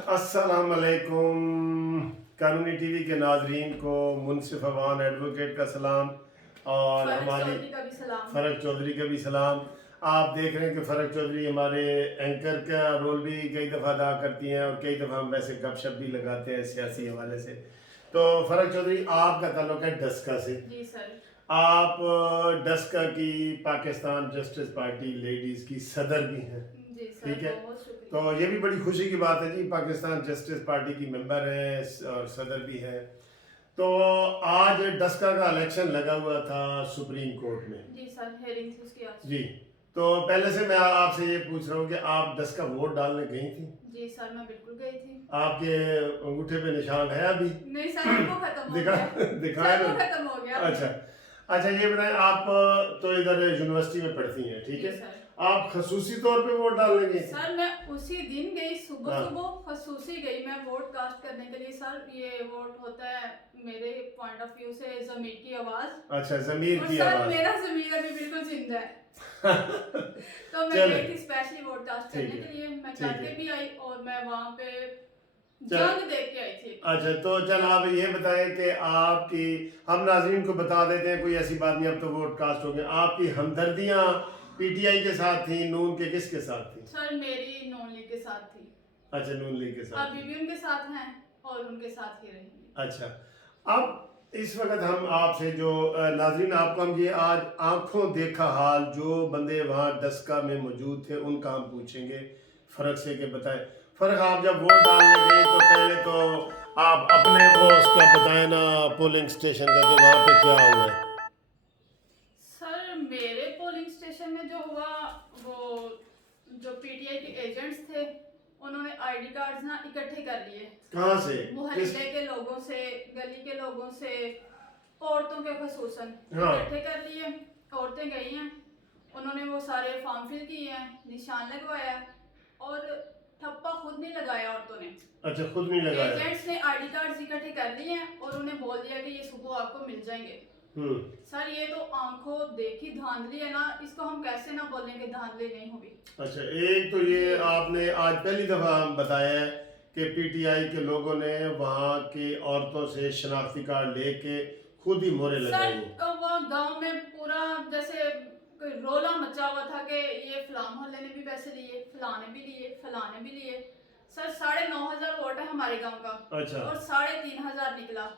अस्सलाम वालेकुम। कानूनी टीवी के नाजरीन को मुनसिफ अवान एडवोकेट का सलाम और हमारी फ़रक चौधरी का भी सलाम। आप देख रहे हैं कि फ़रक चौधरी हमारे एंकर का रोल भी कई दफ़ा अदा करती हैं और कई दफ़ा हम वैसे गपशप भी लगाते हैं सियासी हवाले से। तो फ़रक चौधरी, आपका ताल्लुक़ है डस्का से। जी सर। आप डस्का की पाकिस्तान जस्टिस पार्टी लेडीज़ की सदर भी हैं, जी सर, ठीक है। बहुत तो शुक्रिया। ये भी बड़ी खुशी की बात है जी, पाकिस्तान जस्टिस पार्टी की मेंबर हैं और सदर भी हैं। तो आज डस्का का इलेक्शन लगा हुआ था सुप्रीम कोर्ट में। जी सर, हेयरिंग थी उसकी आज। जी, तो पहले से मैं आपसे ये पूछ रहा हूँ कि आप डस्का वोट डालने गई थी? जी सर, मैं बिल्कुल गई थी। आपके अंगूठे पे निशान है अभी? नहीं सर, अब वो खत्म हो दिखा गया। दिखाए सर ना। वो खत्म हो गया। अच्छा अच्छा, ये बताएं, आप तो इधर यूनिवर्सिटी में पढ़ती हैं, ठीक जी है। सर। आप खसूसी तौर पे वोट डालने गई थी? सर मैं उसी दिन गई, सुबह हाँ। सुबह खसूसी गई मैं वोट कास्ट करने के लिए। सर ये वोट होता है मेरे पॉइंट ऑफ व्यू से ज़मीर की आवाज़। अच्छा, ज़मीर और की सर आवाज़। मेरा ज़मीर अभी बिल्कुल जिंदा है। तो मैं चले, गई थी स्पेशली वोट कास्ट ठीक करने है, के लिए। मैं ठीक करके है। भी आई और मैं वहाँ पे चल, जंग देख के आई थी। अच्छा, तो चल आप ये बताएं कि आपकी, हम नाज़रीन को बता देते हैं, कोई ऐसी बात नहीं, अब तो वोट कास्ट हो गए। आपकी हमदर्दियाँ पीटीआई के साथ थी, नून के किसके साथ थी? सर मेरी नॉन लीग के साथ थी। अच्छा, नून लीग के साथ अभी थी। भी उनके साथ हैं और उनके साथ ही रहेंगे। अच्छा, अब इस वक्त हम आपसे जो नाज़रीन, आपको हम ये आज आंखों देखा हाल जो बंदे वहाँ डस्का में मौजूद थे उनका हम पूछेंगे फ़र्क से कि बताएं फ़र्क, आप जब वोट डालने गए तो पहले तो आप अपने वो उसका बताएं ना, पोलिंग स्टेशन का कि वहाँ पे क्या हुआ है। सर मेरे पोलिंग स्टेशन में जो हुआ वो जो पीटीआई के एजेंट्स थे उन्होंने आईडी कार्ड्स ना इकट्ठे कर लिए। कहाँ से? मोहल्ले के लोगों से, गली के लोगों से, औरतों के खसूसन हाँ। इकट्ठे कर लिए। औरतें गई हैं, उन्होंने वो सारे फॉर्म फिल किए हैं, निशान लगवाया और ठप्पा खुद नहीं लगाया औरतों ने। अच्छा, खुद नहीं लगाया। एजेंट्स ने आईडी कार्ड्स इकट्ठे कर लिए हैं और उन्हें बोल दिया कि ये सुबह आपको मिल जाएंगे। सर ये तो आंखों देखी धांधली है ना, इसको हम कैसे ना बोलें कि धांधली नहीं हुई। अच्छा, एक तो ये आपने आज पहली दफा बताया है कि पीटीआई के लोगों ने वहाँ की औरतों से शनाख्ती कार्ड लेके खुद ही मोहरे लगाई। सर वो गांव में पूरा जैसे कोई रोला मचा हुआ था कि ये फलां मोहल्ले ने भी पैसे लिए, फलाने भी लिए, फलाने भी लिए। सर 9,500 वोट है हमारे गांव का। अच्छा। और 3,500 निकला।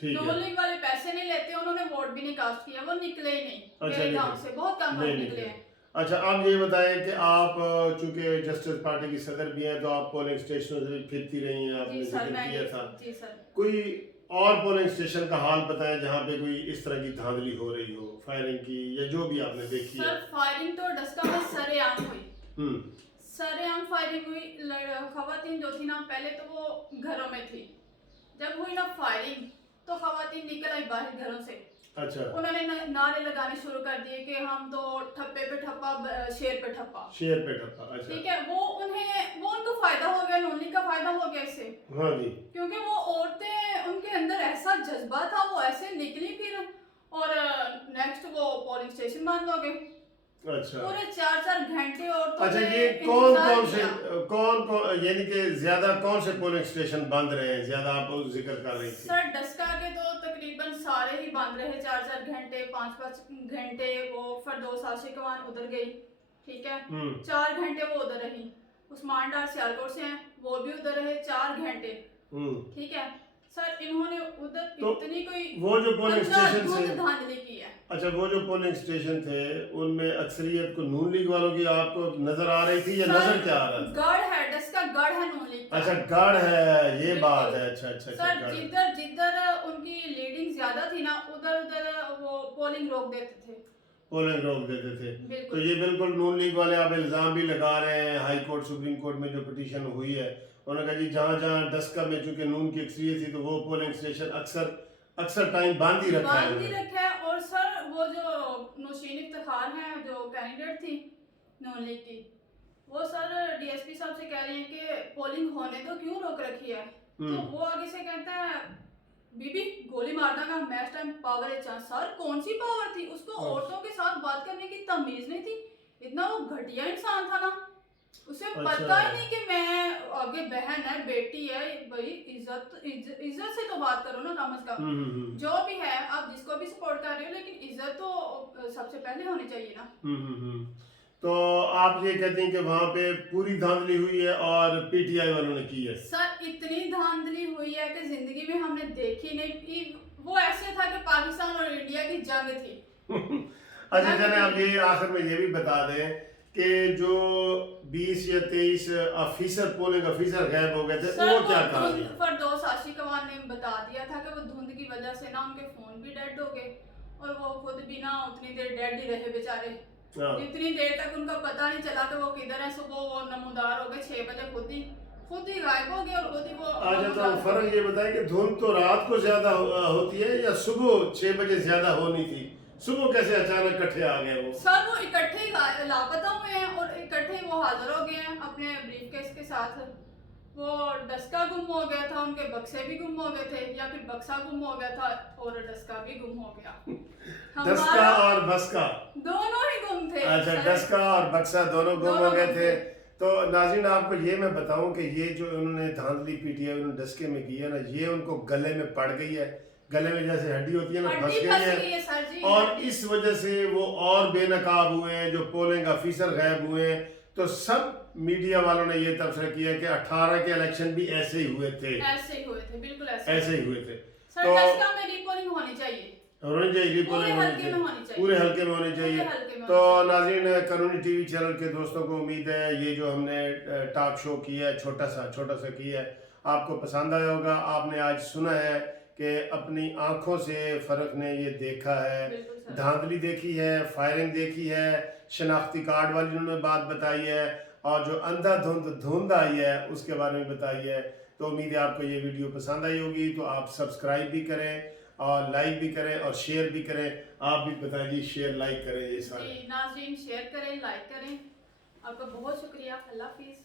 ठीक है। नॉन लीग वाले पैसे नहीं लेते, उन्होंने वोट भी नहीं कास्ट किया, वो निकले ही नहीं। अच्छा, मेरे नहीं गांव से बहुत कम नहीं लोग निकले। निकले हैं। अच्छा, अब ये बताएं कि आप चूंकि जस्टिस पार्टी की सदर भी हैं तो आप पोलिंग स्टेशनों से फिरती रही हैं, आपने जी सर, जिक्र किया था। जी सर। कोई और पोलिंग स्टेशन का हाल बताएं जहाँ पे कोई इस तरह की धांधली हो रही हो, फायरिंग की या जो भी आपने देखी है। सर फायरिंग तो डस्का में सरेआम हुई। हम्म। सरेआम फायरिंग हुई। खवातीन जो थी ना, पहले तो वो घरों में थी। जब हुई ना फायरिंग तो खवातीन निकल आई बाहर घरों से। अच्छा। उन्होंने नारे लगाने शुरू कर दिए कि हम तो ठप्पे पे ठप्पा, शेर पे ठप्पा। शेर पे ठप्पा। अच्छा, ठीक है, वो उनको फायदा हो गया, नोनी का फायदा हो गया इससे। हाँ जी। क्योंकि वो औरतें, उनके अंदर ऐसा जज्बा था, वो ऐसे निकली फिर और नेक्स्ट वो पोलिंग स्टेशन बंद हो गए। अच्छा। पूरे 4-4 घंटे औरतों अच्छा, ने ये इंतजार किया। कौन यानी कि ज्यादा कौन से पोलिंग स्टेशन बंद रहे हैं, ज्यादा आप जिक्र कर रही थी? सर डस्का के तो तकरीबन सारे ही बंद रहे 4-4 घंटे, 5-5 घंटे। वो फरदौस आशिकवान उधर गई, ठीक है, 4 घंटे वो उधर रही। उस्मान डार सियालकोट से हैं, वो भी उधर रहे 4 घंटे, ठीक है। सर इन्होंने उधर तो इतनी कोई वो जो पोलिंग स्टेशन से धांधली की है। अच्छा, वो जो पोलिंग स्टेशन थे उनमें अक्सरियत को नून लीग वालों की आपको नजर आ रही थी या नजर क्या आ रहा था? गढ़ है, डस्का गढ़ है नून लीग का। अच्छा, गढ़ है, ये बात है। अच्छा अच्छा अच्छा, सर गढ़। जिधर जिधर उनकी लीडिंग ज्यादा थी ना, उधर उधर वो पोलिंग रोक देते थे, पोलिंग रोक देते थे। तो बिल्कुल। ये बिल्कुल नून लीग वाले आप इल्ज़ाम भी लगा रहे हैं। हाई कोर्ट, सुप्रीम कोर्ट में जो पिटीशन हुई है, उन्होंने कहा जी जहाँ जहाँ डस्का में चूंकि नून की अक्सरियत थी तो वो पोलिंग स्टेशन अक्सर अक्सर टाइम बंद ही रखा है। बंद ही रखा है। और सर वो जो नौशीन इफ्तिखार हैं, जो कैंडिडेट थी नून लीग की, वो सर डीएसपी साहब से कह रही हैं कि पोलिंग होने तो क्यों रोक रखी है। तो वो आगे से कहता है बीबी गोली मार देगा, मैं इस टाइम पावर है चांस। सर कौन सी पावर थी उसको? औरतों के साथ बात करने की तमीज नहीं थी। इतना वो घटिया इंसान था ना। उसे अच्छा। पता ही नहीं कि मैं आगे बहन है बेटी है भाई इज्जत से तो बात करो ना कम से कम। जो भी है आप जिसको भी सपोर्ट कर रहे हो लेकिन इज्जत तो सबसे पहले होनी चाहिए ना। तो आप ये कहते हैं कि वहाँ पे पूरी धांधली हुई है और पीटीआई वालों ने की है? सर इतनी धांधली हुई है कि जिंदगी में हमने देखी नहीं। वो ऐसे था कि पाकिस्तान और इंडिया की जंग थी। अच्छा चलें, आप ये आखिर में ये भी बता दें कि जो 20 या 23 ऑफिसर पोलिंग ऑफिसर गायब हो गए थे वो क्या कहा गया? फरदौस आशिक अवान ने बता दिया था कि वो धुंध की वजह से ना उनके फोन भी डेड हो गए और वो खुद भी ना उतनी देर डेड ही रहे बेचारे। इतनी देर तक उनका पता नहीं चला कि वो किधर है। सुबह वो नमूदार हो गए 6 बजे खुद ही गायब हो गए और खुद ही वो। अच्छा तो फर्क ये बताएं कि धुंध तो रात को ज्यादा होती है या सुबह 6 बजे ज्यादा होनी थी? सुबह कैसे अचानक इकट्ठे आ गए वो? सर वो इकट्ठे ही लापता हुए हैं और इकट्ठे ही वो हाजिर हो गए हैं अपने ब्रीफकेस के साथ। वो डस्का गुम हो गया था, उनके बक्से भी गुम हो गए थे या फिर बक्सा गुम हो गया था और डस्का भी गुम हो गया। डस्का और बस्का दोनों ही गुम थे। अच्छा, डस्का और बक्सा दोनों गुम हो गए थे। तो नाज़रीन आपको ये मैं बताऊं कि ये जो उन्होंने धांधली पीटी है उन्होंने डस्के में की है ना, ये उनको गले में पड़ गई है। गले में जैसे हड्डी होती है ना, फंस गई है और इस वजह से वो और बेनकाब हुए हैं। जो पोलिंग ऑफिसर गायब हुए हैं तो सब मीडिया वालों ने ये तबसरा किया कि 18 के इलेक्शन भी ऐसे ही हुए थे। ऐसे ही हुए थे, बिल्कुल ऐसे ही हुए थे। तो डस्का में रीपोलिंग होनी चाहिए, पूरे हल्के में होनी चाहिए। तो नाज़रीन कानूनी टीवी चैनल के दोस्तों को उम्मीद है ये जो हमने टॉक शो किया है छोटा सा किया है आपको पसंद आया होगा। आपने आज सुना है कि अपनी आंखों से फर्क ने ये देखा है, धांधली देखी है, फायरिंग देखी है, शनाख्ती कार्ड वाली उन्होंने बात बताई है और जो धुंध आई है उसके बारे में बताई है। तो उम्मीद है आपको ये वीडियो पसंद आई होगी। तो आप सब्सक्राइब भी करें और लाइक भी करें और शेयर भी करें। आप भी बताएं जी, शेयर लाइक करें ये सारे। नाज़रीन शेयर करें, लाइक करें। आपका बहुत शुक्रिया। अल्लाह हाफिज़।